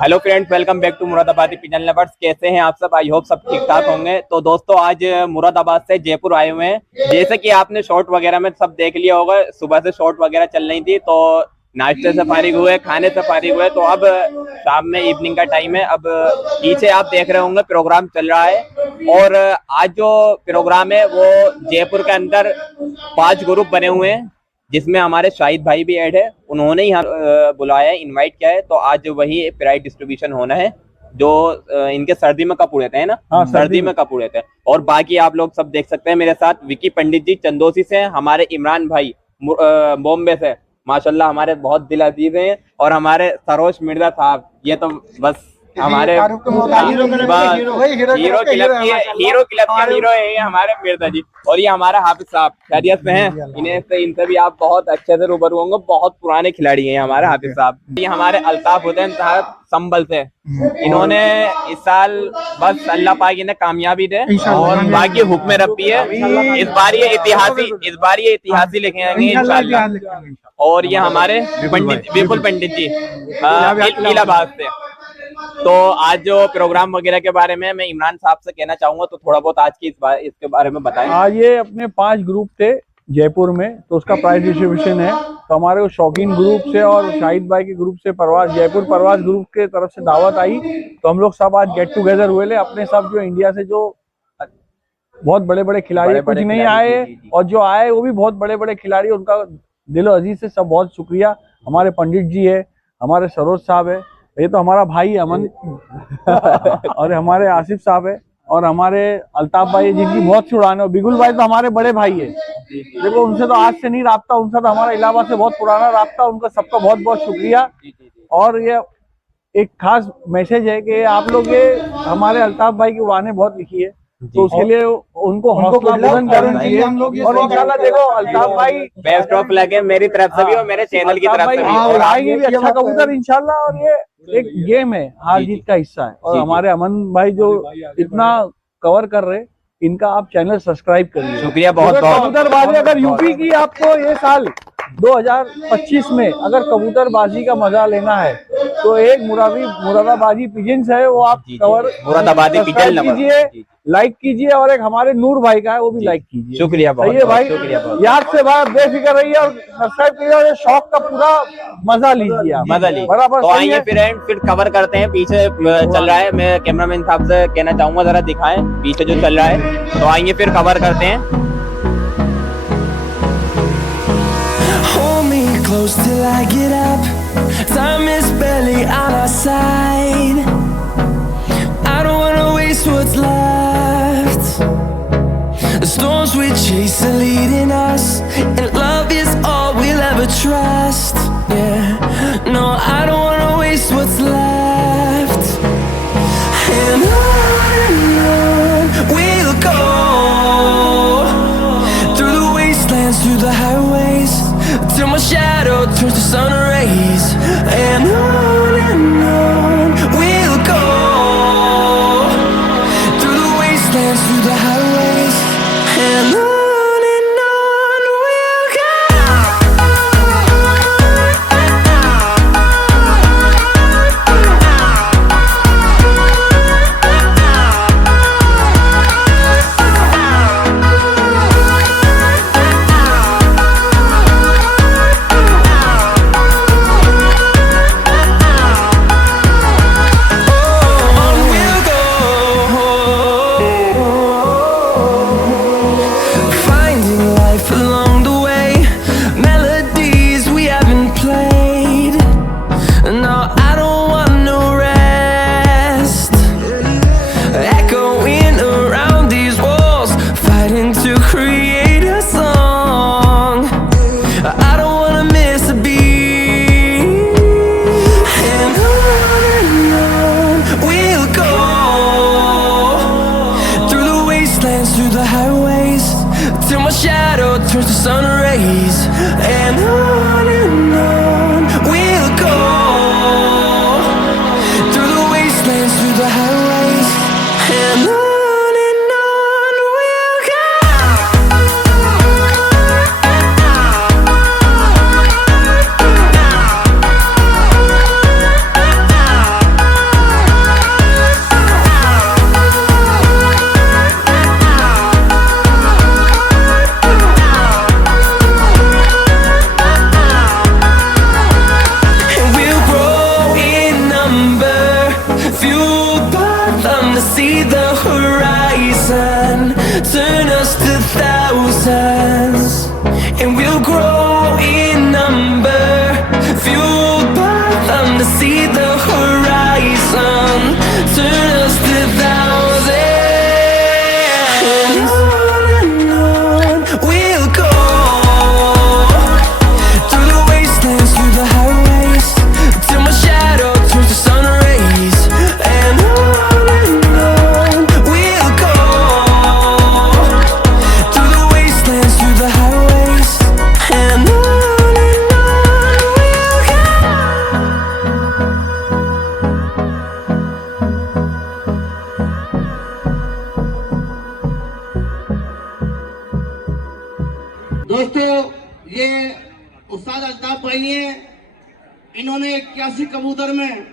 Hello friends, welcome back to Moradabadi pigeon lovers. कैसे हैं आप सब? आई होप सब ठीक ठाक होंगे। तो दोस्तों, आज मुरादाबाद से जयपुर आए हुए हैं। जैसे कि आपने शॉर्ट वगैरह में सब देख लिया होगा, सुबह से शॉर्ट वगैरह चल रही थी, तो नाश्ते से फारिग हुए, खाने से फारिग हुए, तो अब शाम में इवनिंग का टाइम है। अब पीछे आप देख रहे होंगे प्रोग्राम चल रहा है, और आज जो प्रोग्राम है वो जयपुर के अंदर 5 ग्रुप बने हुए हैं, जिसमें हमारे शाहिद भाई भी ऐड है। उन्होंने ही बुलाया है, इनवाइट किया है। तो आज वही प्राइज डिस्ट्रीब्यूशन होना है, जो इनके सर्दी में कप उड़े थे ना। हाँ, सर्दी में कप उड़े थे। और बाकी आप लोग सब देख सकते हैं। मेरे साथ विकी पंडित जी चंदोसी से, हमारे इमरान भाई बॉम्बे से, माशाल्लाह हमारे बहुत दिल अजीज हैं, और हमारे सरोज मिर्जा साहब, ये तो बस हमारे हीरो क्लब के हीरो है हमारे मिर्जा जी। और ये हमारा हाफिज साहब खैरियत से हैं। इनसे भी आप बहुत अच्छे से रूबरू होंगे, बहुत पुराने खिलाड़ी हैं हमारे हाफिज साहब। ये हमारे अल्ताफ हुसैन साहब संभल से, इन्होंने इस साल बस अल्लाह पाक इन्हें कामयाबी दे, और बाकी हुक्म रब्बी है। इस बार ये इतिहासी लिखेंगे इंशाल्लाह। और ये हमारे पंडित विपुल पंडित जी इलाहाबाद से। तो आज जो प्रोग्राम वगैरह के बारे में मैं इमरान साहब से कहना चाहूंगा, तो थोड़ा बहुत आज की इसके बारे में बताएं। आज ये अपने 5 ग्रुप थे जयपुर में, तो उसका प्राइज डिस्ट्रीब्यूशन है। तो हमारे शौकीन ग्रुप से और शाहिद भाई के ग्रुप से जयपुर प्रवास ग्रुप के तरफ से दावत आई, तो हम लोग सब आज गेट टुगेदर हुए ले। अपने सब जो इंडिया से जो बहुत बड़े बड़े खिलाड़ी, कुछ नहीं आए, और जो आए वो भी बहुत बड़े बड़े खिलाड़ी, उनका दिलो अजीज से सब बहुत शुक्रिया। हमारे पंडित जी है, हमारे सरोज साहब है, ये तो हमारा भाई है अमन और हमारे आसिफ साहब है, और हमारे अल्ताफ भाई जिनकी बहुत सी उड़ान है। बिगुल भाई तो हमारे बड़े भाई है। देखो, उनसे तो आज से नहीं राब्ता, उनसे तो हमारा इलाहाबाद से बहुत पुराना राब्ता। उनका सबका बहुत बहुत शुक्रिया। और ये एक खास मैसेज है कि आप लोग ये हमारे अल्ताफ भाई की उड़ानें बहुत लिखी है, तो उसके लिए उनको हौसला बुलंद करना चाहिए। और इंशाल्लाह देखो अल्ताफ भाई बेस्ट ऑफ लक है मेरी तरफ से भी और मेरे चैनल की तरफ से भी, और आएंगे भी अच्छा कबूतर इंशाल्लाह। और ये एक गेम है, हार जीत का हिस्सा है। और हमारे अमन भाई जो इतना कवर कर रहे, इनका आप चैनल सब्सक्राइब करिए। शुक्रिया बहुत बहुत। कबूतरबाजी अगर यूपी की आपको ये साल 2025 में अगर कबूतरबाजी का मजा लेना है, तो एक मुरादाबादी पिजन्स है, वो आप कवर मुरादाबादी पिजन कीजिए, लाइक कीजिए। और एक हमारे नूर भाई का है, वो भी लाइक कीजिए। शुक्रिया बहुत। सही है भाई, याद से भाई बेफिक्र रहिए और सब्सक्राइब कीजिए, और शौक का पूरा मजा लीजिए, मजा लीजिए। बराबर। तो आइए फिर कवर करते हैं। पीछे चल रहा है, मैं कैमरामैन साहब से कहना चाहूंगा जरा दिखाएं पीछे जो चल रहा है। तो आइए फिर कवर करते हैं। Close till I get up, time is barely on our side. I don't wanna waste what's left. The storms we chase are leading us, and love is all we'll ever trust. Yeah, no, I don't wanna waste what's left. And on we'll go, through the wastelands, through the highways, till my shadow turns to sun rays. And on we'll go, through the wastelands, through the highways, and on we'll go. दोस्तों ये उस्ताद अल्ताफ भाई हैं, इन्होंने 81 कबूतर में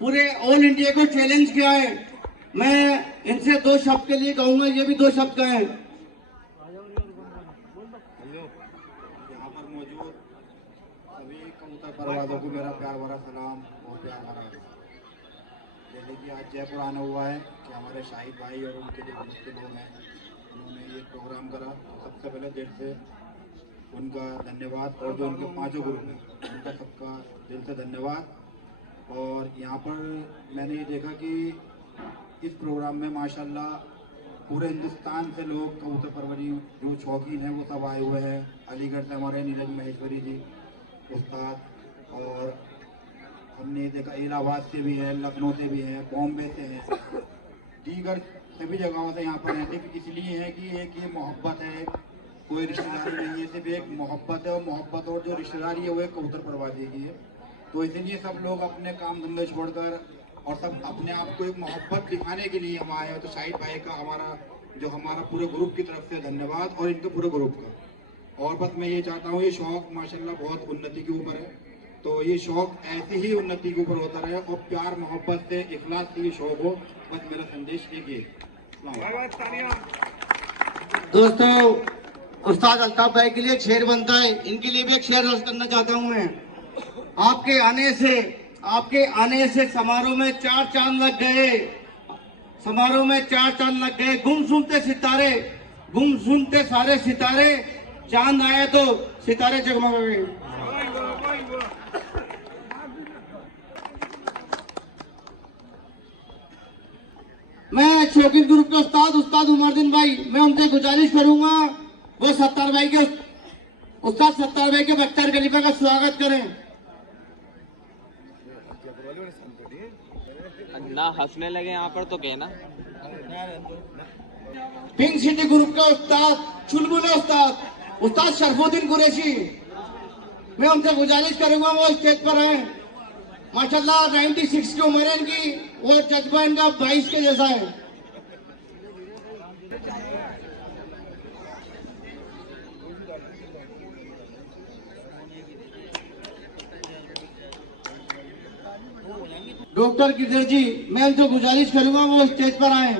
पूरे all India को challenge किया है। मैं इनसे 2 शब्द के लिए कहूंगा, ये भी 2 शब्द कहें। यहाँ पर मौजूद सभी कबूतर परवाज़ों को मेरा प्यार भरा सलाम और प्यार भरा। जैसे कि आज जयपुर आना हुआ है कि हमारे शाहिद भाई और उनके जो दोस्त लोग हैं उन्होंने ये प्रोग्राम करा, तो सबसे पहले दिल से उनका धन्यवाद, और जो उनके 5 ग्रुप हैं उनका सबका दिल से धन्यवाद। और यहाँ पर मैंने ये देखा कि इस प्रोग्राम में माशाल्लाह पूरे हिंदुस्तान से लोग कबूतर परवरी जो शौकीन हैं वो सब आए हुए हैं। अलीगढ़ से हमारे नीरज महेश्वरी जी उस्ताद, और हमने देखा इलाहाबाद से भी है, लखनऊ से भी हैं, बॉम्बे से हैं, दीगर सभी जगहों से यहाँ पर हैं। सिर्फ इसलिए है कि एक ये मोहब्बत है, कोई रिश्तेदारी नहीं है, सिर्फ एक मोहब्बत है, और मोहब्बत और जो रिश्तेदारी है वो एक कबूतर परवाज़ी की है। तो इसलिए सब लोग अपने काम धंधे छोड़कर और सब अपने आप को एक मोहब्बत दिखाने के लिए हम आए हैं। तो शाहिद भाई का हमारा पूरे ग्रुप की तरफ से धन्यवाद, और इनके पूरे ग्रुप का। और बस मैं ये चाहता हूँ, ये शौक़ माशाल्लाह बहुत उन्नति के ऊपर है, तो ये शौक़ ऐसे ही उन्नति के ऊपर होता रहे, और प्यार मोहब्बत से इखलास से ये शौक़ हो। बस मेरा संदेश एक ही है। दोस्तों उस्ताद अल्ताफ भाई के लिए एक शेर बनता है, इनके लिए भी एक शेर अर्ज करना चाहता हूँ मैं। आपके आने से समारोह में 4 चांद लग गए, समारोह में 4 चांद लग गए। गुम सुनते सारे सितारे, चांद आए तो सितारे जगमग गए। मैं शौकीन ग्रुप के उस्ताद उमरदीन भाई, मैं उनसे गुजारिश करूंगा वो सत्तार भाई के बख्तियार खलीफा का स्वागत करें। ना हंसने लगे यहाँ पर तो कहना। पिंक सिटी ग्रुप का उस्ताद चुलबुले उस्ताद शरफुद्दीन कुरैशी, मैं उनसे गुजारिश करूंगा वो स्टेज पर आए। माशाल्लाह 96 की उम्र है इनकी, और जज्बा इनका 22 के जैसा है। डॉक्टर गिरधर जी, मैं उनसे गुजारिश करूंगा वो स्टेज पर आए।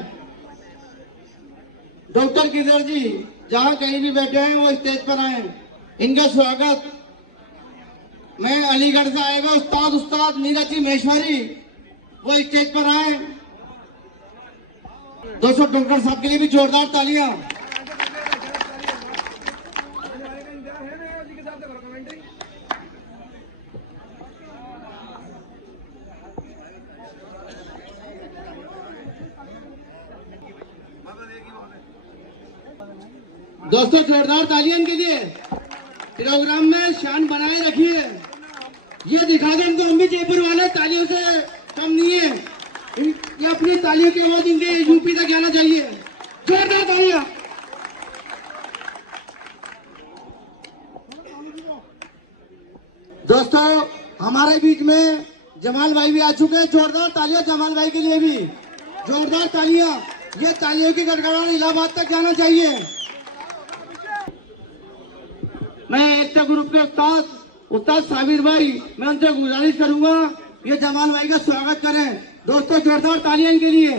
डॉक्टर गिरधर जी जहां कहीं भी बैठे हैं वो स्टेज पर आए, इनका स्वागत। मैं अलीगढ़ से आए हुए उस्ताद नीरज जी महेश्वरी, वो स्टेज पर आए। दोस्तों डॉक्टर साहब के लिए भी जोरदार तालियां। दोस्तों जोरदार तालियां के लिए। प्रोग्राम में शान बनाए रखिए, ये दिखा दें इनको हम भी जयपुर वाले तालियों से कम नहीं है। ये अपनी तालियों की आवाज इनके यूपी तक जाना चाहिए। जोरदार तालियां। दोस्तों हमारे बीच में जमाल भाई भी आ चुके हैं, जोरदार तालियां जमाल भाई के लिए भी, जोरदार तालियां। ये तालियों की गड़गड़ाहट इलाहाबाद तक जाना चाहिए। मैं एकता ग्रुप के उस्ताद साबिर भाई, मैं उनसे गुजारिश करूंगा ये जमाल भाई का स्वागत करें। दोस्तों जोरदार तालियां इनके लिए।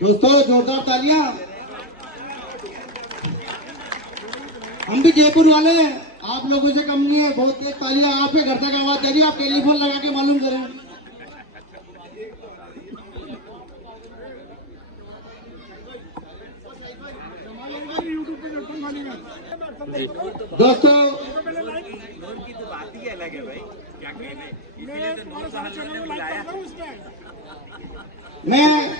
दोस्तों जोरदार तालियां। हम भी जयपुर वाले हैं, आप लोगों से कम नहीं है, बहुत तेज तालियां। आपके घर तक आवाज जा रही है, आप टेलीफोन लगा के मालूम करें। दोस्तों की तो बात ही अलग है भाई, क्या कहने। मैं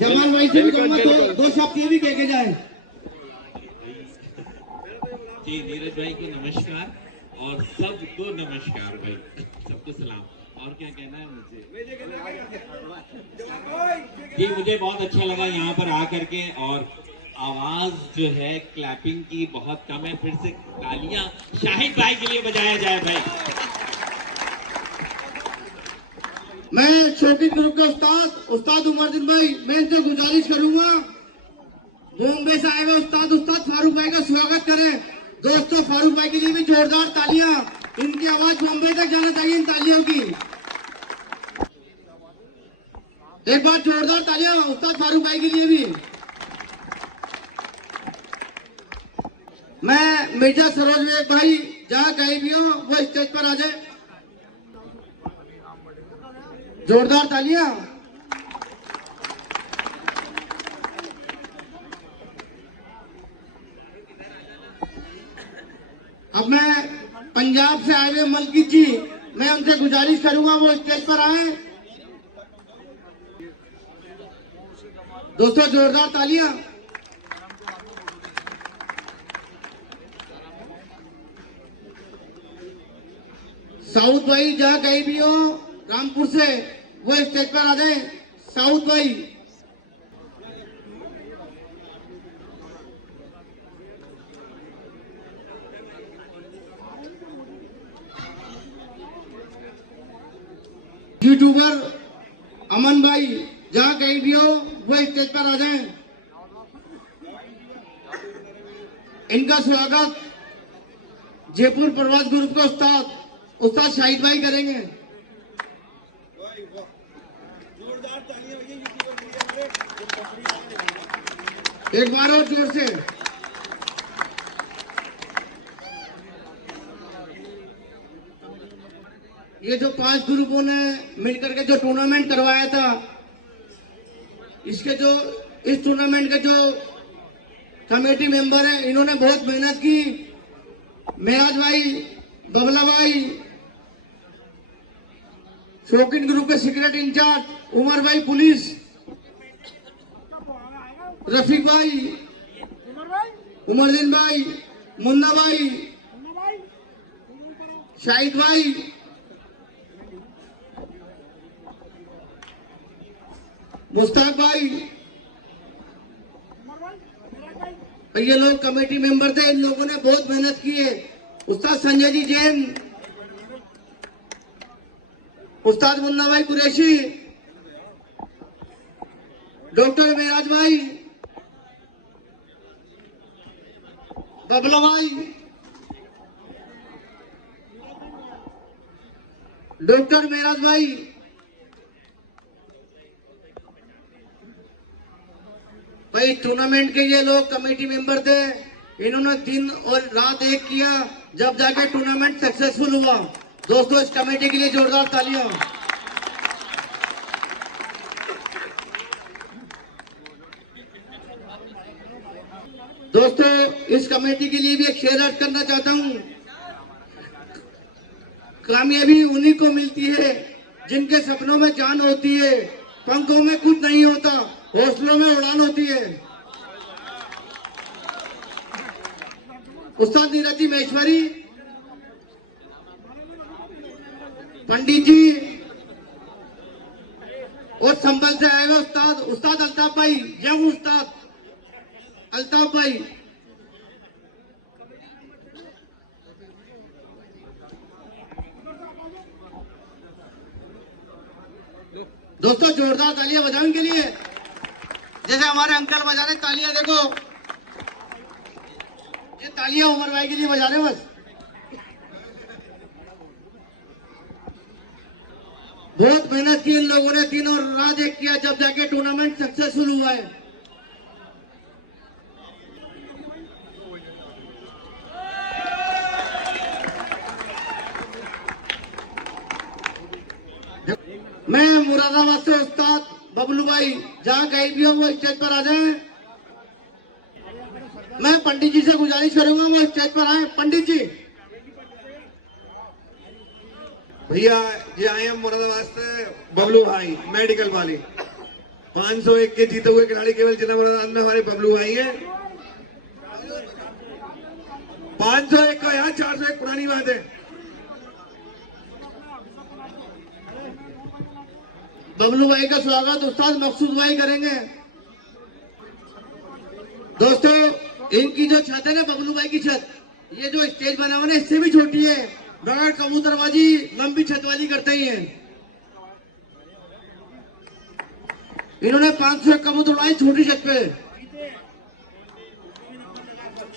जमाल भाई से भी कहूंगा 2 शब्द ये भी कह के जाए। जी नीरज भाई को नमस्कार, और सबको नमस्कार भाई, सबको सलाम। और क्या कहना है मुझे जी, मुझे बहुत अच्छा लगा यहाँ पर आकर के, और आवाज जो है क्लैपिंग की बहुत कम है। फिर से तालियां शाहिद भाई के लिए बजाया जाए भाई। मैं शौकीन ग्रुप के उस्ताद उमरदीन भाई, मैं इनसे गुजारिश करूंगा बॉम्बे से आए हुए उस्ताद फारूक भाई का स्वागत करें। दोस्तों, फारूक भाई के लिए भी जोरदार तालियां। इनकी आवाज बॉम्बे तक जाना चाहिए इन तालियों की। एक बार जोरदार तालियां उस्ताद फारूक भाई के लिए भी। मैं मिर्जा सरोज विवेक भाई, जहाँ कहीं भी हो वो स्टेज पर आ जाए। जोरदार तालियां। अब मैं पंजाब से आए हुए मलकी जी, मैं उनसे गुजारिश करूंगा वो स्टेज पर आए। दोस्तों, जोरदार तालियां। साउथ भाई, जहाँ कहीं भी हो रामपुर से वो स्टेज पर आ जाए। साउथ भाई। यूट्यूबर अमन भाई, जहाँ कहीं भी हो वो स्टेज पर आ जाएं। इनका स्वागत जयपुर प्रवास ग्रुप के उस्ताद शाहिद भाई करेंगे। एक बार और जोर से। ये जो 5 ग्रुपों ने मिलकर के जो टूर्नामेंट करवाया था, इस टूर्नामेंट के जो कमेटी मेंबर हैं, इन्होंने बहुत मेहनत की। मेराज भाई, बबला भाई, शौकीन ग्रुप के सीक्रेट इंचार्ज उमर भाई पुलिस, रफीक भाई, उमरदीन भाई, मुन्ना भाई, शाहिद भाई, मुस्ताक भाई, ये लोग कमेटी मेंबर थे। इन लोगों ने बहुत मेहनत की है। उस्ताद संजय जी जैन, उस्ताद मुन्ना भाई कुरैशी, डॉक्टर मेराज भाई, बबला भाई, डॉक्टर मेराज भाई, भाई टूर्नामेंट के ये लोग कमेटी मेंबर थे। इन्होंने दिन और रात एक किया, जब जाके टूर्नामेंट सक्सेसफुल हुआ। दोस्तों, इस कमेटी के लिए जोरदार तालियां। दोस्तों, इस कमेटी के लिए भी एक शेयर अर्ज करना चाहता हूं। कामयाबी उन्हीं को मिलती है जिनके सपनों में जान होती है। पंखों में कुछ नहीं होता, हौसलों में उड़ान होती है। उस्ताद नीरज जी महेश्वरी, पंडित जी और संभल से आए हुए उस्ताद अल्ताफ भाई, यंग उस्ताद अल्ताफ भाई। दोस्तों, जोरदार तालियां बजाओ इनके लिए, जैसे हमारे अंकल बजा रहे तालियां। देखो, ये तालियां उमर भाई के लिए बजा रहे बस। बहुत मेहनत की इन लोगों ने, दिन और रात एक किया, जब जाके टूर्नामेंट सक्सेसफुल हुआ है। मैं मुरादाबाद से उस्ताद बबलू भाई, जहाँ कहीं भी हो वो स्टेज पर आ जाए। मैं पंडित जी से गुजारिश करूंगा वो स्टेज पर आए। पंडित जी। भैया, ये आए हैं मुरादाबाद से बबलू भाई, मेडिकल वाले। 501 के जीते हुए खिलाड़ी केवल जिला मुरादाबाद में हमारे बबलू भाई हैं। 501 का यहाँ 401 पुरानी बात है। बबलू भाई का स्वागत उस्ताद मकसूद भाई करेंगे। दोस्तों इनकी जो छत है ना बबलू भाई की छत, ये जो स्टेज बना हुआ है इससे भी छोटी है, बगैर कबूतरबाजी लंबी छत वाली करते ही हैं। इन्होंने 500 कबूतर उड़ाए छोटी छत पे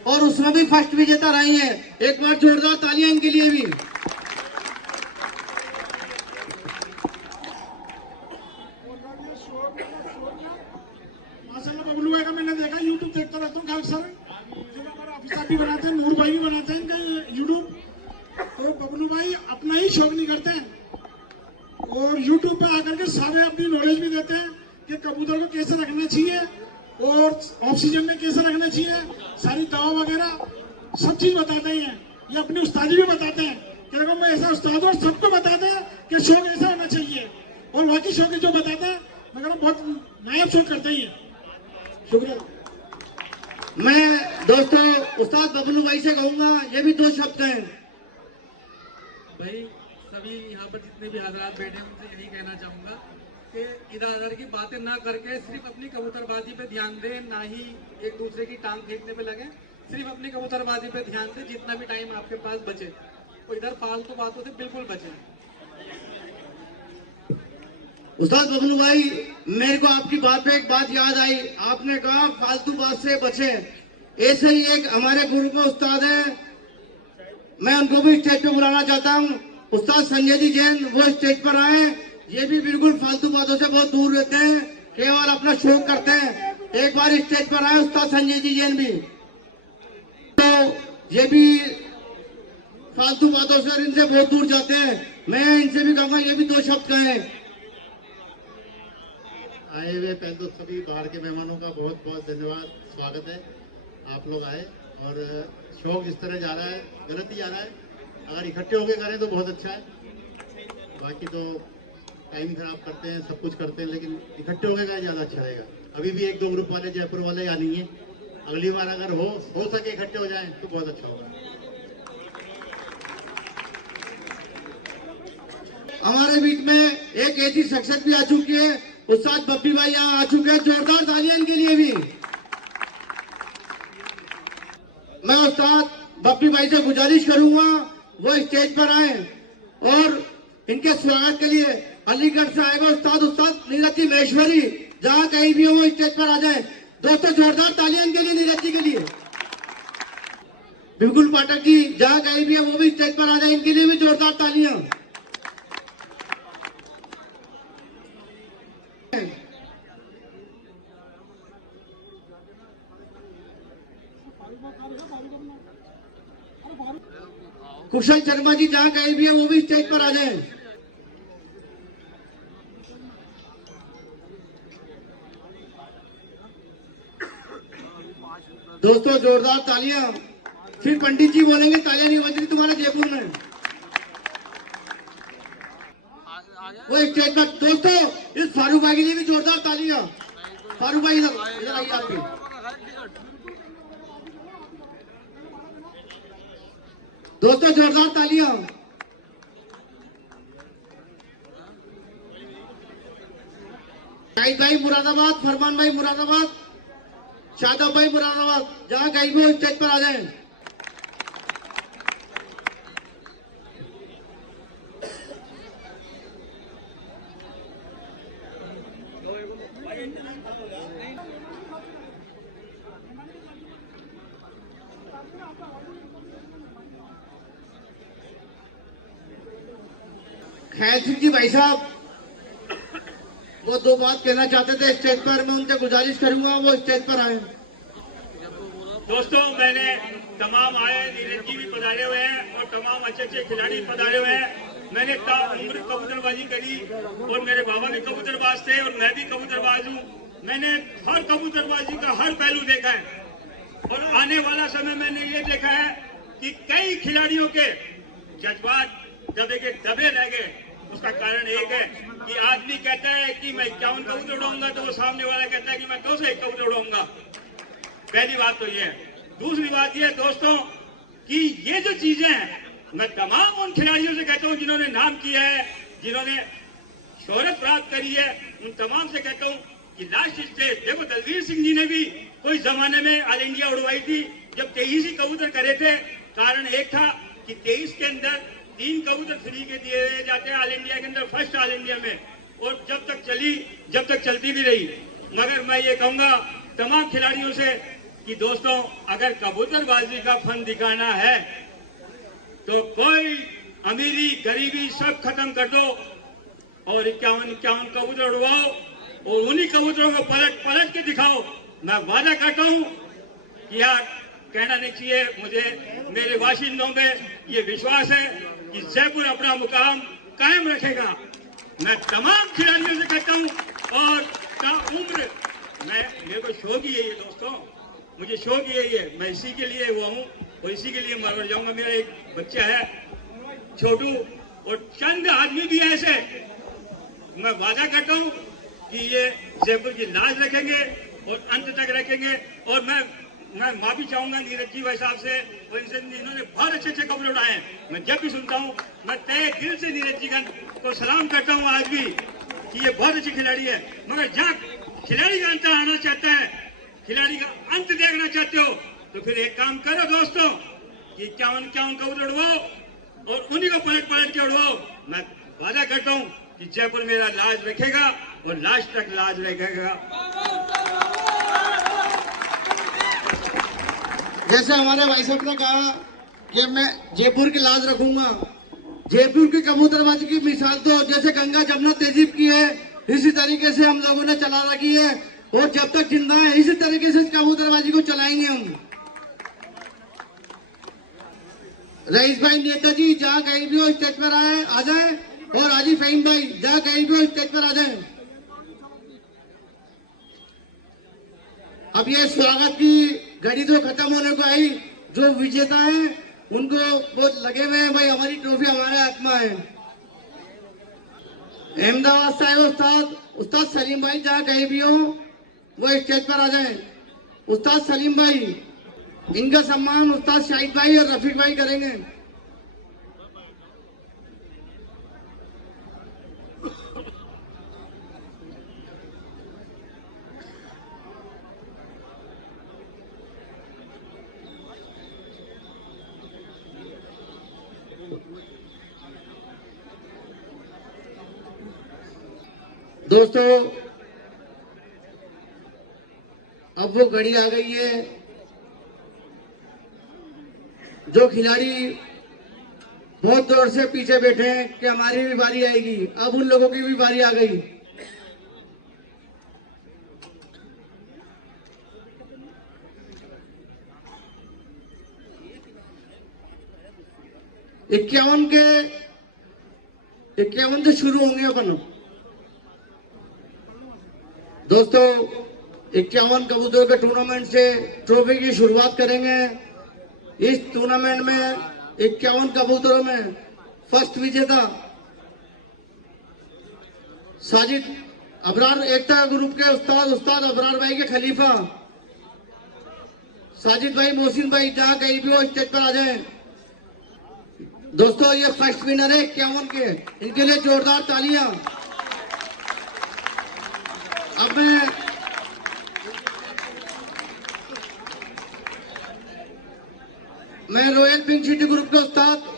और उसमें भी फर्स्ट विजेता रही हैं। एक बार जोरदार तालियां इनके लिए भी। माशाल्लाह बबलू भाई का मैंने देखा, यूट्यूब देखता रहता हूँ अक्सर, हमारे ऑफिसर भी बनाते हैं, नूर भाई भी बनाते हैं इनका यूट्यूब। तो बबलू भाई अपना ही शौक नहीं करते हैं और यूट्यूब पे आकर के सारे अपनी नॉलेज भी देते हैं कि कबूतर को कैसे रखना चाहिए और ऑक्सीजन में कैसे रखना चाहिए, सारी दवा वगैरह सब चीज बताते ही हैं। ये अपनी उस्तादी भी बताते हैं कि देखो मैं ऐसा उस्ताद हूँ, और सबको बताते हैं कि शौक ऐसा होना चाहिए और बाकी शौक जो बताते हैं मगर बहुत नायाब शौक करते ही हैं। शुक्रिया। मैं दोस्तों उस्ताद बबलू भाई से कहूंगा ये भी 2 शब्द हैं। भाई सभी यहाँ पर जितने भी हजरात बैठे हैं उनसे यही कहना चाहूँगा कि इधर उधर की बातें ना करके सिर्फ अपनी कबूतरबाजी पे ध्यान दें, ना ही एक दूसरे की टांग फेंकने पे लगे। सिर्फ अपनी कबूतरबाजी पे ध्यान दें, जितना भी टाइम आपके पास बचे, तो इधर फालतू बातों से बिल्कुल बचें। उस्ताद बबलू भाई मेरे को आपकी बात पे एक बात याद आई, आपने कहा फालतू बात से बचे। ऐसे ही एक हमारे ग्रुप में उस्ताद है, मैं उनको भी स्टेज पे बुलाना चाहता हूँ। उस्ताद संजय जी जैन, वो स्टेज पर आए। ये भी बिल्कुल फालतू बातों से बहुत दूर रहते हैं, केवल अपना शौक करते हैं। एक बार स्टेज पर आए उस्ताद संजय जी जैन भी, तो ये भी फालतू बातों से इनसे बहुत दूर जाते हैं। मैं इनसे भी कहूँगा ये भी 2 शब्द कहें। आए हुए पहले तो सभी बाहर के मेहमानों का बहुत बहुत धन्यवाद, स्वागत है। आप लोग आए और शौक जिस तरह जा रहा है गलत ही जा रहा है, अगर इकट्ठे होके करें तो बहुत अच्छा है। बाकी तो टाइम खराब करते हैं, सब कुछ करते हैं, लेकिन इकट्ठे होके करें ज़्यादा अच्छा रहेगा। अभी भी 1-2 ग्रुप वाले जयपुर वाले या नहीं है, अगली बार अगर हो सके इकट्ठे हो जाएं तो बहुत अच्छा होगा। हमारे बीच में एक ऐसी शख्सियत भी आ चुकी है, उस्ताद बप्पी भाई यहाँ आ चुके हैं। जोरदार तालियां इनके लिए भी। मैं उस्ताद बप्पी भाई से गुजारिश करूंगा वो स्टेज पर आए और इनके स्वागत के लिए अलीगढ़ से आए हुए उस्ताद नीरज जी महेश्वरी, जहाँ कहीं भी हो वो स्टेज पर आ जाए। दोस्तों जोरदार तालियां इनके लिए, नीरज जी के लिए। बिल्कुल पाठक जी जहाँ कहीं भी है वो भी स्टेज पर आ जाए, इनके लिए भी जोरदार तालियां। कुशल शर्मा जी जहाँ कहीं भी है वो भी स्टेज पर आ जाएं। दोस्तों जोरदार तालियां। फिर पंडित जी बोलेंगे तालियां नहीं बज रही तुम्हारे जयपुर में, वो स्टेज पर। दोस्तों इस फारूक भाई के लिए भी जोरदार तालियां। फारूक भाई इधर आइए आप भी। दोस्तों जोरदार तालियां। शाहिद भाई मुरादाबाद, फरमान भाई मुरादाबाद, शादाब भाई मुरादाबाद, जहां कहीं भी स्टेज पर आ जाएं। खैर सिंह जी भाई साहब वो 2 बात कहना चाहते थे स्टेज पर, मैं उनसे गुजारिश करूंगा वो स्टेज पर आए। दोस्तों मैंने तमाम आए, नीरज जी भी पधारे हुए हैं और तमाम अच्छे अच्छे खिलाड़ी पधारे हुए हैं। मैंने उम्र कबूतरबाजी करी और मेरे बाबा भी कबूतरबाज थे और मैं भी कबूतरबाज हूँ। मैंने हर कबूतरबाजी का हर पहलू देखा है और आने वाला समय मैंने ये देखा है कि कई खिलाड़ियों के जज्बात दबे के दबे रह गए। उसका कारण एक है कि आदमी कहता है कि मैं 51 कबूतर उड़ाऊंगा तो वो सामने वाला कहता है कि मैं 201 कबूतर उड़ाऊंगा। पहली बात तो ये है। दूसरी बात ये है दोस्तों कि ये जो चीजें हैं, मैं तमाम उन खिलाड़ियों से कहता हूं जिन्होंने नाम किया है, जिन्होंने शोहरत प्राप्त करी है, उन तमाम से कहता हूं कि लास्ट स्टेज देखो, दलवीर सिंह जी ने भी कोई जमाने में ऑल इंडिया उड़वाई थी जब 23 ही कबूतर करे थे। कारण एक था कि 23 के अंदर 3 कबूतर फ्री के दिए जाते हैं ऑल इंडिया के अंदर, फर्स्ट ऑल इंडिया में, और जब तक चलती भी रही। मगर मैं ये कहूंगा तमाम खिलाड़ियों से कि दोस्तों, अगर कबूतरबाजी का फन दिखाना है तो कोई अमीरी गरीबी सब खत्म कर दो और 51 कबूतर उड़वाओ और उन्हीं कबूतरों को पलट के दिखाओ। मैं वादा करता हूं कि यार कहना नहीं चाहिए मुझे, मेरे बाशिंदों में ये विश्वास है कि जयपुर अपना मुकाम कायम रखेगा। मैं तमाम खिलाड़ियों से कहता हूं और ताउम्र मेरे को शौक ही है ये दोस्तों, मुझे शौक ही है, मैं इसी के लिए हुआ हूँ और इसी के लिए मर जाऊंगा। मेरा एक बच्चा है छोटू और चंद आदमी भी ऐसे, मैं वादा करता हूँ कि ये जयपुर की लाज रखेंगे और अंत तक रखेंगे। और मैं माफी चाहूंगा नीरज जी भाई साहब से, और इन्होंने बहुत अच्छे कबूतर उड़ाए हैं। मैं जब भी सुनता हूँ मैं तहे दिल से नीरज जी को सलाम करता हूँ आज भी कि ये बहुत अच्छे खिलाड़ी है। मगर जहाँ खिलाड़ी का अंत आना चाहता है, खिलाड़ी का अंत देखना चाहते हो, तो फिर एक काम करो दोस्तों कि 51 कबूतर उड़वाओ और उन्हीं को पलट के उड़वाओ। मैं वादा करता हूँ कि जयपुर मेरा लाज रखेगा और लास्ट तक लाज रखेगा। जैसे हमारे भाई साहब ने कहा कि मैं जयपुर की लाज रखूंगा, जयपुर की कबूतरबाजी की मिसाल तो जैसे गंगा जमुना तहजीब की है, इसी तरीके से हम लोगों ने चला रखी है और जब तक जिंदा है इसी तरीके से कबूतरबाजी को चलाएंगे हम। रईस भाई नेताजी जहाँ कहीं भी हो स्टेज पर आ जाए, और हाजी फहीम भाई जहाँ कहीं भी हो स्टेज पर आ जाए। अब ये स्वागत की घड़ी तो खत्म होने को आई, जो विजेता है उनको वो लगे हुए हैं भाई हमारी ट्रॉफी हमारे हाथ में है। अहमदाबाद से आए उस्ताद सलीम भाई जहाँ कहीं भी हो वो स्टेज पर आ जाएं। उस्ताद सलीम भाई, इनका सम्मान उस्ताद शाहिद भाई और रफीक भाई करेंगे। दोस्तों, अब वो घड़ी आ गई है जो खिलाड़ी बहुत देर से पीछे बैठे हैं कि हमारी भी बारी आएगी, अब उन लोगों की भी बारी आ गई। इक्यावन से शुरू होंगे अपन दोस्तों। 51 कबूतरों के टूर्नामेंट से ट्रॉफी की शुरुआत करेंगे। इस टूर्नामेंट में 51 कबूतरों में फर्स्ट विजेता साजिद अबरार एकता ग्रुप के उस्ताद अबरार भाई के खलीफा साजिद भाई, मोहसिन भाई जहाँ कहीं भी हो स्टेज पर आ जाएं। दोस्तों, ये फर्स्ट विनर है 51 के, इनके लिए जोरदार तालियां। अब मैं रॉयल पिंक सिटी ग्रुप के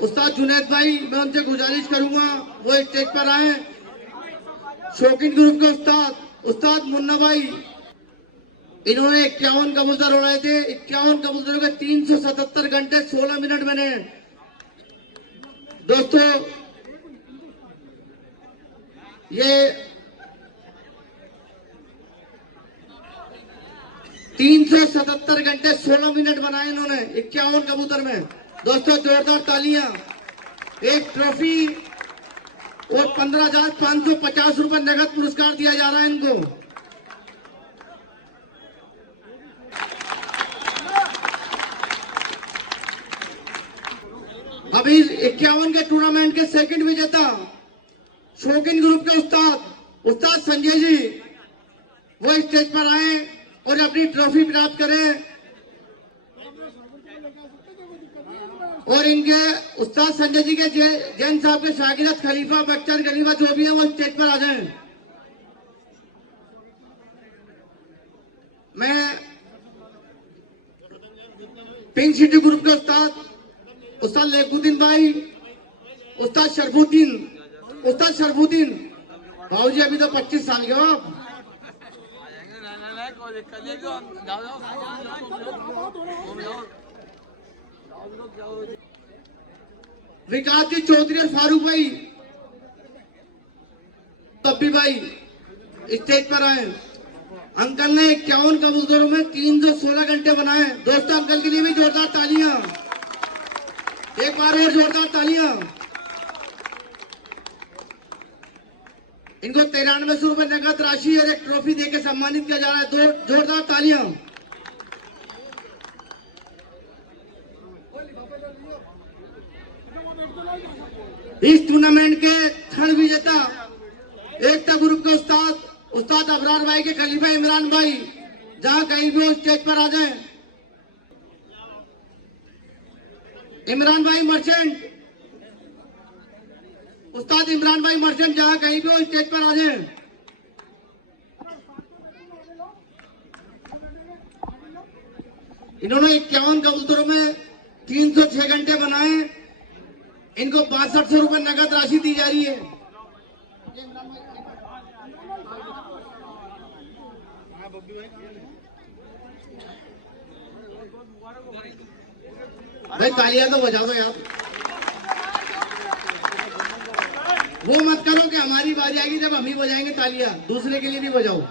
उस्ताद जुनैद भाई, मैं उनसे गुजारिश करूंगा वो स्टेज पर आए। शौकीन ग्रुप के उस्ताद मुन्ना भाई, इन्होंने 51 कबूतर उड़ाए थे। 51 कबूतरों के 377 घंटे 16 मिनट बने। दोस्तों, ये 377 घंटे 16 मिनट बनाए इन्होंने 51 कबूतर में। दोस्तों, जोरदार तालियां। एक ट्रॉफी और 15,550 रुपए नगद पुरस्कार दिया जा रहा है इनको। अभी 51 के टूर्नामेंट के सेकंड विजेता शौकीन ग्रुप के उस्ताद संजय जी, वो स्टेज पर आए और अपनी ट्रॉफी प्राप्त करें। और इनके उस्ताद संजय जी के जैन साहब के शागिर्द खलीफा बख्तर खलीफा जो भी है वो स्टेज पर आ जाएं। मैं पिंक सिटी ग्रुप के उस्ताद लेकुद्दीन भाई, उस्ताद शरफुद्दीन भाऊ जी, अभी तो 25 साल के हो आप। विकास जी चौधरी और फारूक भाई, तब्बी भाई स्टेज पर आए। अंकल ने 51 कबूतरों में 316 घंटे बनाए। दोस्तों अंकल के लिए भी जोरदार तालियां, एक बार और जोरदार तालियां। इनको 9300 रुपए नगद राशि और एक ट्रॉफी देकर सम्मानित किया जा रहा है। जोरदार तालियां। इस टूर्नामेंट के थर्ड विजेता एकता ग्रुप के उस्ताद अबरार भाई के खलीफा इमरान भाई, जहां कहीं भी वो स्टेज पर आ जाएं। इमरान भाई मर्चेंट, उस्ताद इमरान भाई मर्चेंट, जहां कहीं भी वो स्टेज पर आ जाएं। इन्होंने 51 कबूतरों में 306 घंटे बनाए। इनको 6200 रुपए नगद राशि दी जा रही है। भाई तालियां तो बजा दो यार। वो मत करो कि हमारी बारी आएगी जब हम ही बजाएंगे तालियां, दूसरे के लिए भी बजाओ।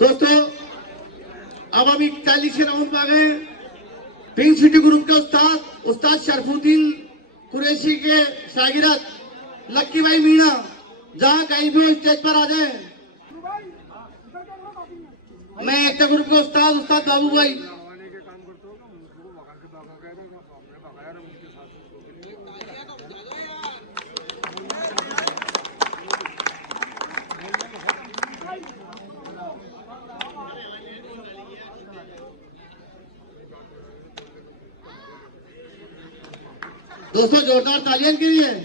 दोस्तों अब हम 41 राउंड आ गए। पिंक सिटी ग्रुप के उस्ताद शरफुद्दीन कुरैशी के शागिर्द लक्की भाई मीणा, जहां कहीं भी स्टेज पर आ जाए। मैं एकता ग्रुप के उस्ताद बाबू भाई, दोस्तों जोरदार तालियां के लिए।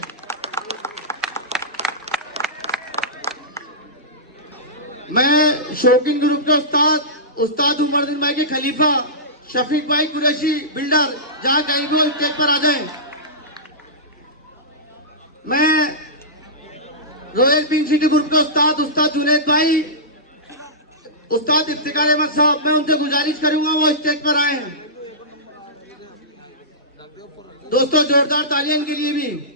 मैं शौकीन ग्रुप के उस्ताद उमरदीन भाई के खलीफा शफीक भाई कुरैशी बिल्डर, जहां कहीं भी स्टेज पर आ जाए। मैं रॉयल पिंक सिटी ग्रुप के उस्ताद जुनैद भाई, उस्ताद इफ्तिकार अहमद साहब, मैं उनसे गुजारिश करूंगा वो स्टेज पर आए। दोस्तों जोरदार तालियां के लिए भी।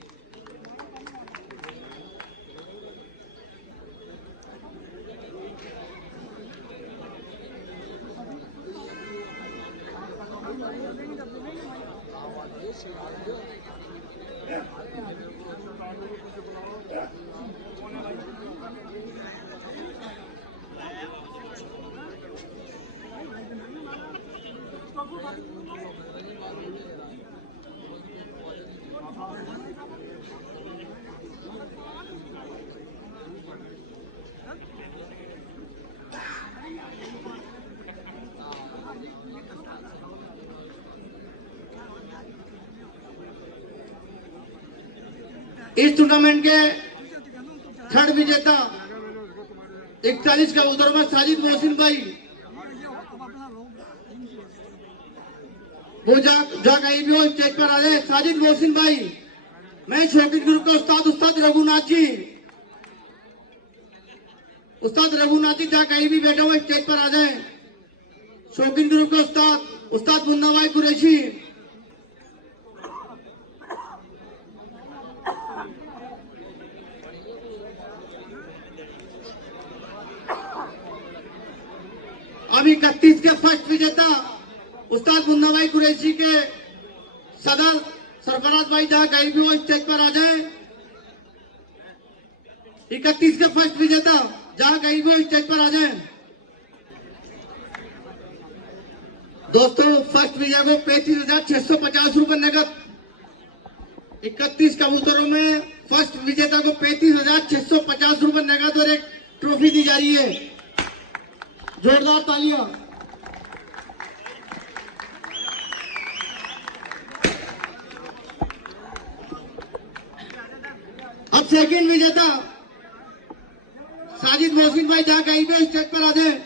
इस टूर्नामेंट के थर्ड विजेता 41 कबूतरों में साजिद मोहसिन भाई, वो जा कहीं भी हो स्टेज पर आ जाए। साजिद मोहसिन भाई। मैं शौकीन ग्रुप के उस्ताद रघुनाथ जी, जहाँ कहीं भी बैठे हुए स्टेज पर आ जाए। शौकीन ग्रुप के उस्ताद मुन्ना भाई कुरैशी। अब 31 के फर्स्ट विजेता उस्ताद मुन्ना भाई कुरैशी के सदर सरफराज भाई, जहां कहीं भी वो स्टेज पर आ जाए। 31 के फर्स्ट विजेता, जहां कहीं भी वो स्टेज पर आ जाए। दोस्तों फर्स्ट विजेता को 35,650 रुपए नगद। 31 कबूतरों में फर्स्ट विजेता को 35,650 रुपए नगद और एक ट्रॉफी दी जा रही है। जोरदार तालियां। अब सेकंड विजेता साजिद मोहसिन भाई जहाँ कहीं पे स्टेज पर आ जाए।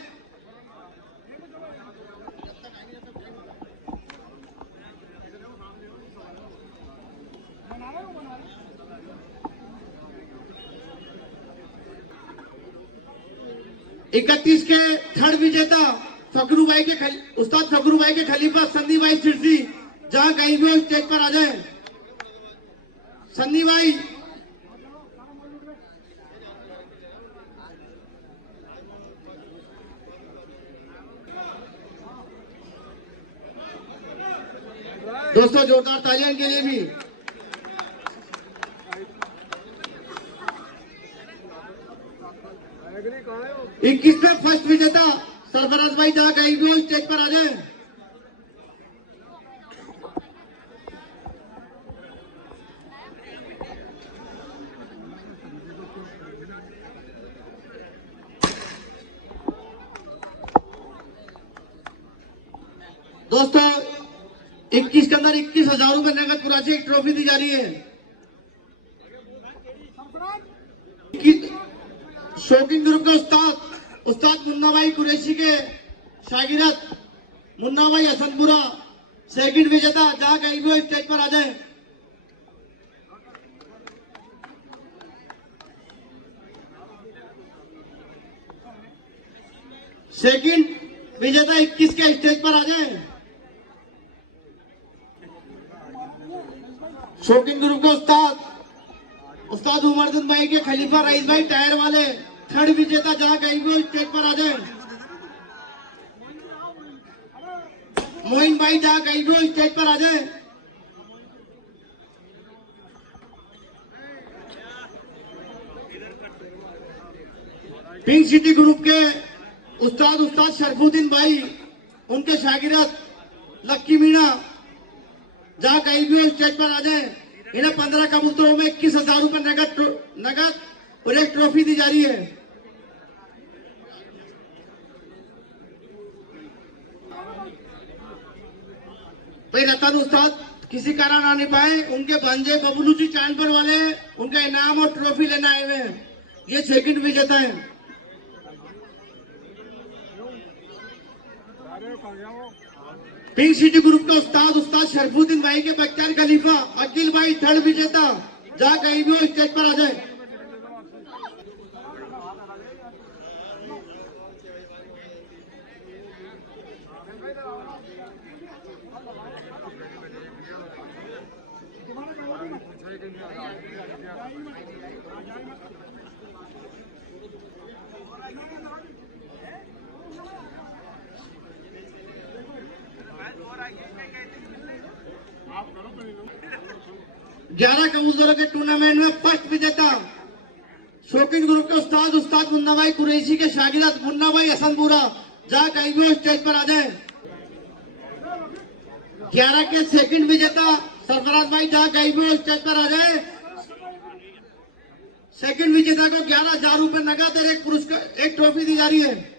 इकतीस के थर्ड विजेता फकरू भाई के उस्ताद फकरू भाई के खलीफा संदीप भाई सिरसी जहाँ कहीं भी स्टेज पर आ जाए। संदीप भाई दोस्तों जोरदार तालियां के लिए भी। इक्कीस में फर्स्ट विजेता सरफराज भाई जहाँ कहीं भी स्टेज पर आ जाए। दोस्तों 21 के अंदर 21,000 रुपए नगद पुराची एक ट्रॉफी दी जा रही है। शौकीन ग्रुप का उस्ताद मुन्ना भाई कुरैशी के शागिर्द मुन्ना भाई हसनपुरा सेकंड विजेता जहाँ कहीं भी स्टेज पर आ जाए। सेकंड विजेता 21 के स्टेज पर आ जाए। शौकीन ग्रुप का उस्ताद उमरदन भाई के खलीफा रईस भाई टायर वाले थर्ड विजेता जहाँ कहीं भी स्टेज पर आ जाए। मोइन भाई जहाँ कहीं भी स्टेज पर आ जाए। पिंक सिटी ग्रुप के उस्ताद शरफुद्दीन भाई उनके शागिर्द लक्की मीणा जहाँ कहीं भी स्टेज पर आ जाए। इन्हें 15 कबूतरों में 21,000 रुपए नगद और एक ट्रॉफी दी जा रही है। भाई रतन उस्ताद किसी कारण आने पाए, उनके भांजे बबलू जी चांदपुर वाले उनका इनाम और ट्रॉफी लेने आए हुए हैं। ये सेकंड विजेता है। पिंक सिटी ग्रुप के उस्ताद शरफुद्दीन भाई के बख्तियार खलीफा अकील भाई थर्ड विजेता जहाँ कहीं भी स्टेज पर आ जाए। ग्यारह कबूतरों के टूर्नामेंट में फर्स्ट विजेता शौकीन ग्रुप के उस्ताद मुन्ना भाई कुरैशी के शागिर्द मुन्ना भाई हसनपुरा जहाँ कहीं भी स्टेज पर आ जाए। 11 के सेकंड विजेता सरफराज भाई जहाँ कहीं भी स्टेज पर आ जाए। सेकंड विजेता को 11,000 रुपए नगद और एक पुरस्कार एक ट्रॉफी दी जा रही है।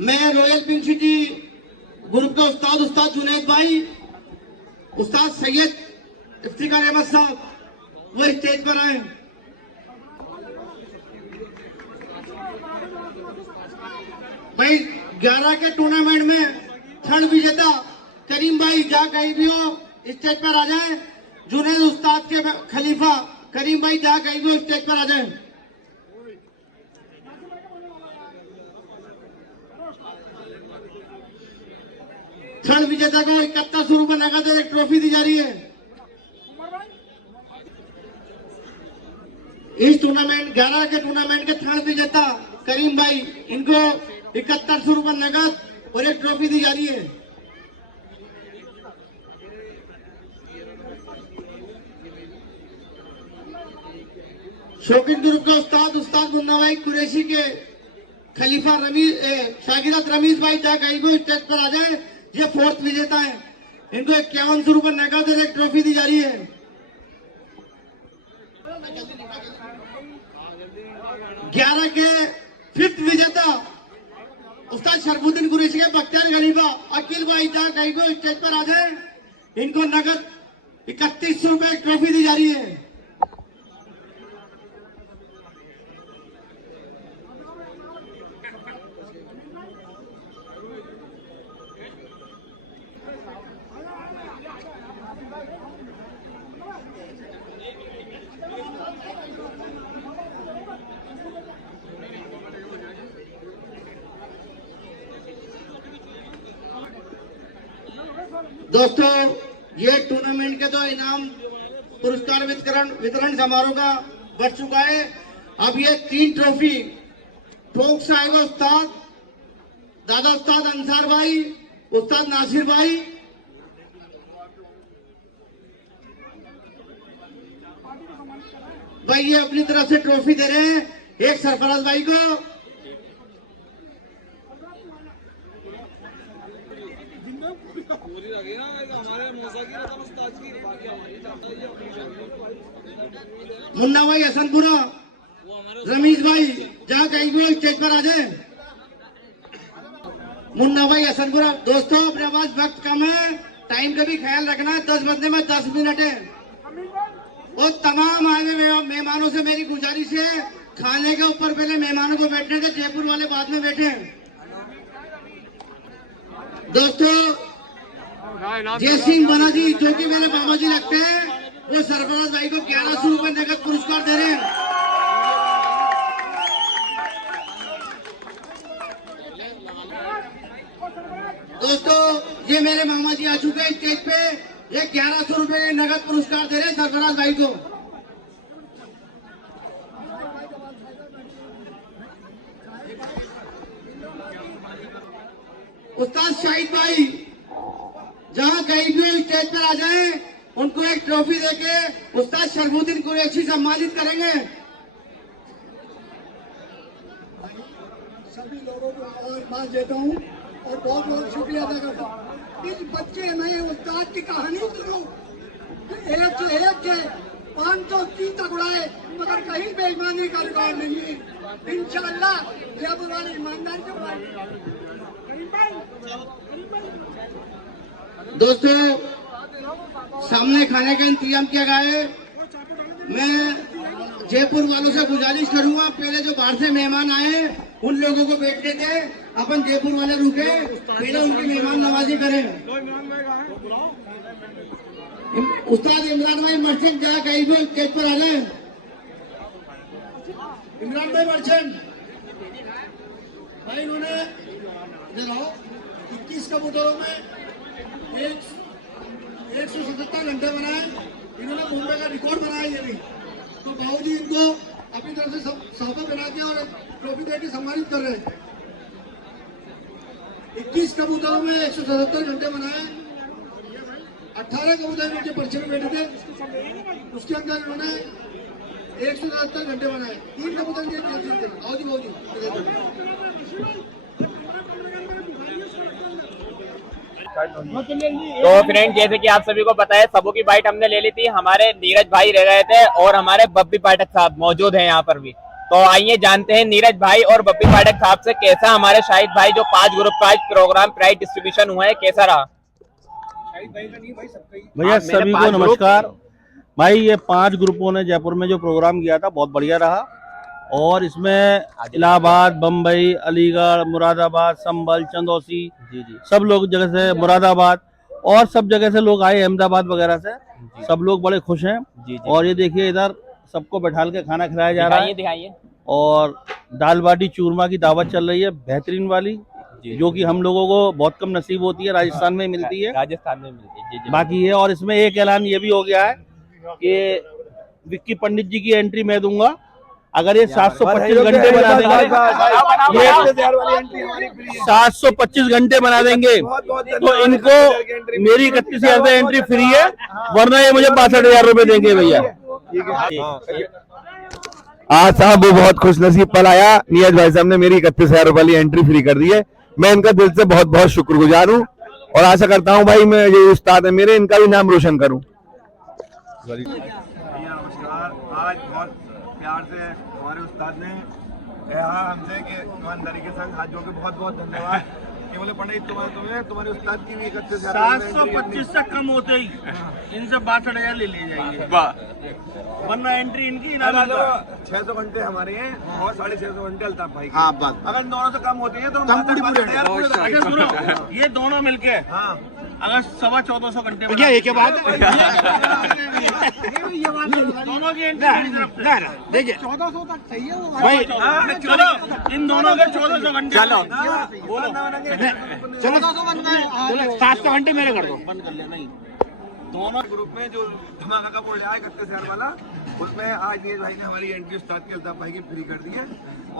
मैं रॉयल पिंक सिटी ग्रुप के उस्ताद जुनैद भाई उस्ताद सैयद इफ्तिकार अहमद साहब वो स्टेज पर आए। भाई 11 के टूर्नामेंट में थर्ड विजेता करीम भाई जहाँ कहीं भी हो स्टेज पर आ जाए। जुनैद उस्ताद के खलीफा करीम भाई जहाँ कहीं भी हो स्टेज पर आ जाए। थर्ड विजेता को 7100 रुपए नगद और एक ट्रॉफी दी जा रही है। इस टूर्नामेंट 11 के टूर्नामेंट के थर्ड विजेता करीम भाई इनको 7100 रुपए नगद और एक ट्रॉफी दी जा रही है। शौकीन ग्रुप के उस्ताद मुन्ना भाई कुरैशी के खलीफा रमीज शागिरत रमीज भाई जाकाइबो स्टेज पर आ जाए। ये 4th विजेता है, इनको 5100 रुपये नगद और एक ट्रॉफी दी जा रही है। 11 के 5th विजेता उस्ताद शरफुद्दीन कुरैशी के बख्तियार खलीफा अकील भाई जाकाइबो स्टेज पर आ जाए। इनको नगद 3100 रुपये एक ट्रॉफी दी जा रही है। दोस्तों, ये टूर्नामेंट के तो इनाम पुरस्कार वितरण समारोह का बढ़ चुका है। अब ये 3 ट्रॉफी ठोक साहिब उस्ताद दादा उस्ताद अंसार भाई, उस्ताद नासिर भाई, ये अपनी तरफ से ट्रॉफी दे रहे हैं। एक सरफराज भाई को, मुन्ना भाई हसनपुरा, रमीज भाई जहाँ कहीं भी स्टेज पर आ जाए। मुन्ना भाई हसनपुरा। दोस्तों, अपने पास वक्त कम है, टाइम का भी ख्याल रखना है। 10 बजने में 10 मिनट है। और तमाम आए हुए मेहमानों से मेरी गुजारिश है, खाने के ऊपर पहले मेहमानों को बैठने के, जयपुर वाले बाद में बैठे। दोस्तों, जय सिंह बना जी जो कि मेरे बाबा जी लगते हैं, वो सरफराज भाई को 1100 रुपये नगद पुरस्कार दे रहे हैं। दोस्तों, ये मेरे मामा जी आ चुके हैं स्टेज पे। ये 1100 रुपये नगद पुरस्कार दे रहे हैं सरफराज भाई को। उस्ताद शाहिद भाई जहाँ कहीं भी स्टेज पर आ जाए, उनको एक ट्रॉफी देके उस्ताद शरफुद्दीन कुरैशी सम्मानित करेंगे। सभी लोगों को आभार देता हूँ और बहुत बहुत शुक्रिया अदा करता हूँ। इस बच्चे में उस्ताद की कहानी सुनो, एक से एक के 530 तक उड़ाए, मगर कहीं बेईमानी का रिकॉर्ड नहीं है। इंशाअल्लाह जयपुर वाले ईमानदारी से उड़ाएंगे। दोस्तों, सामने खाने का इंतजाम किया गया है। मैं जयपुर वालों से गुजारिश करूंगा, पहले जो बाहर से मेहमान आए उन लोगों को बैठने दें। अपन जयपुर वाले रुके, पहले उनकी मेहमान नवाजी करें। उस्ताद इमरान भाई मर्चेंट जहाँ कहीं भी स्टेज पर आ जाए। इमरान भाई मर्चेंट भाई, इन्होंने 21 कबूतरों में 177 घंटे बनाए। इन्होंने मुंबई का रिकॉर्ड बनाया ये भी। तो बाबू जी इनको अपनी तरफ से सौदा बना के और ट्रॉफी देकर सम्मानित कर रहे हैं। 21 कबूतरों में 177 घंटे बनाए। 18 कबूतर इनके पर्चे में बैठे थे, उसके अंदर इन्होंने 177 घंटे बनाए। 3 कबूतर के आओ जी बाबू जी। तो फ्रेंड, जैसे कि आप सभी को पता है, सबों की बाइट हमने ले ली थी। हमारे नीरज भाई रह गए थे और हमारे बब्बी पाठक साहब मौजूद हैं यहाँ पर भी। तो आइए जानते हैं नीरज भाई और बब्बी पाठक साहब से कैसा हमारे शाहिद भाई जो 5 ग्रुप का प्रोग्राम प्राइज डिस्ट्रीब्यूशन हुआ है, कैसा रहा। भैया सभी को नमस्कार। भाई, ये 5 ग्रुपों ने जयपुर में जो प्रोग्राम किया था बहुत बढ़िया रहा। और इसमें इलाहाबाद, बम्बई, अलीगढ़, मुरादाबाद, संभल, चंदौसी, सब लोग जगह से, मुरादाबाद और सब जगह से लोग आए, अहमदाबाद वगैरह से। सब लोग बड़े खुश हैं। और ये देखिए, इधर सबको बैठाल के खाना खिलाया जा रहा है। दिखाइए। और दाल बाटी चूरमा की दावत चल रही है बेहतरीन वाली, जो कि हम लोगों को बहुत कम नसीब होती है, राजस्थान में मिलती है। राजस्थान में मिलती है। बाकी है। और इसमें एक ऐलान ये भी हो गया है कि विक्की पंडित जी की एंट्री मैं दूंगा। अगर ये 725 घंटे बना देंगे, ये 725 घंटे बना देंगे तो इनको मेरी 31,000 रुपये एंट्री फ्री है, वरना ये मुझे 62,000 रुपये देंगे भैया। आज साहब वो बहुत खुशनसीब पल आया, नीरज भाई साहब ने मेरी 31,000 रुपए वाली एंट्री फ्री कर दी है। मैं इनका दिल से बहुत बहुत शुक्रगुजार हूँ और आशा करता हूँ भाई मैं ये उस्ताद है मेरे, इनका भी नाम रोशन करूँ। नमस्कार। आज बहुत प्यार से हमारे उस्ताद ने कहा हमसे कि ईमानदारी के संग हाथ जोड़ के बहुत बहुत धन्यवाद कि बोले पंडित तुम्हारे उस्ताद की भी 725 से कम होते ही इनसे 62,000 ले लिए जाएंगे, वरना एंट्री इनकी 600 घंटे हमारे हैं और 650 घंटे अल्ताफ भाई। हाँ, बात अगर इन दोनों से कम होती है तो अच्छा सुनो, ये दोनों मिलके अगर 1450 घंटे ये के बाद दोनों की एंट्री देखिए 1400 तक सही है वो भाई। चलो इन दोनों के 1400 घंटे चलो चलो 700 घंटे मेरे कर दो। बंद कर लेना ही। दोनों ग्रुप में जो धमाका का बोल रहा है 31,000 वाला, उसमें आज नीरज भाई ने हमारी एंट्री उस्ताद के अल्ताफ भाई की फ्री कर दी है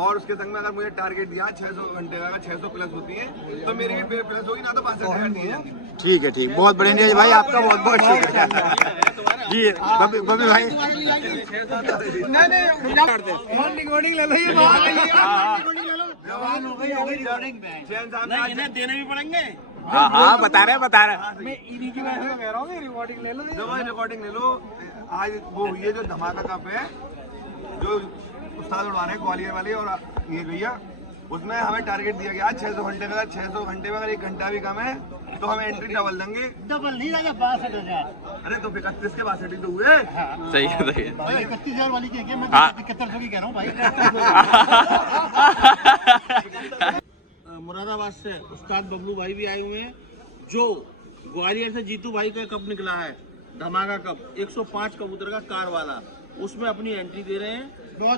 और उसके संग में अगर मुझे टारगेट दिया 600 घंटे का, अगर 600 प्लस होती है तो मेरी भी प्लस होगी ना, तो 65,000 दिए जाएंगे। ठीक है, ठीक, बहुत बढ़िया नीरज भाई, आपका बहुत बहुत शुक्रिया जी। बबी भाई रिकॉर्डिंग ले लो, ये इन्हें देने भी पड़ेंगे। हाँ बता रहे मैं इन्हीं की वजह से कह रहा हूँ रिकॉर्डिंग ले लो, रिकॉर्डिंग ले लो। आज वो ये जो धमाका कप है जो उस्ताद उड़ा रहे हैं ग्वालियर वाले और ये भैया, उसमें हमें टारगेट दिया गया 600 घंटे का। 600 घंटे में अगर 1 घंटा भी कम है तो हम एंट्री डबल देंगे। डबल नहीं रहेगा 62,000। अरे तो 31 के 62 तो हुए। सही है 31,000 वाली की मैं 7100 की कह रहा हूँ भाई। मुरादाबाद से उस्ताद बबलू भाई भी आए हुए हैं, जो ग्वालियर से जीतू भाई का कप निकला है, धमाका कप 105 कबूतर का कार वाला, उसमें अपनी एंट्री दे रहे हैं।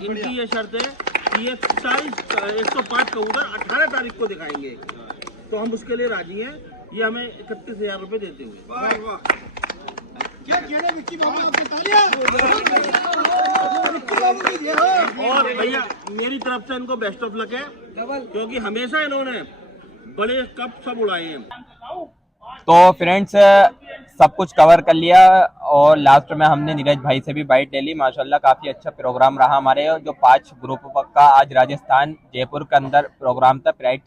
इनकी ये शर्त है कि ये सारी 105 कबूतर 18 तारीख को दिखाएंगे, तो हम उसके लिए राजी हैं। ये हमें 31,000 रुपए देते हुए। और भैया मेरी तरफ से इनको बेस्ट ऑफ लक है, क्योंकि हमेशा इन्होंने बड़े कप सब उड़ाए हैं। तो फ्रेंड्स सब कुछ कवर कर लिया और लास्ट में हमने नीरज भाई से भी बाइट ले ली। माशाल्लाह काफ़ी अच्छा प्रोग्राम रहा हमारे। जो 5 ग्रुप का आज राजस्थान जयपुर के अंदर प्रोग्राम था, प्राइज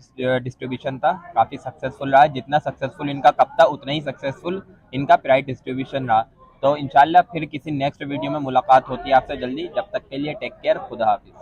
डिस्ट्रीब्यूशन था, काफ़ी सक्सेसफुल रहा। जितना सक्सेसफुल इनका कप था उतना ही सक्सेसफुल इनका प्राइज डिस्ट्रीब्यूशन रहा। तो इंशाल्लाह फिर किसी नेक्स्ट वीडियो में मुलाकात होती है आपसे जल्दी। जब तक के लिए टेक केयर, खुदा हाफिज़।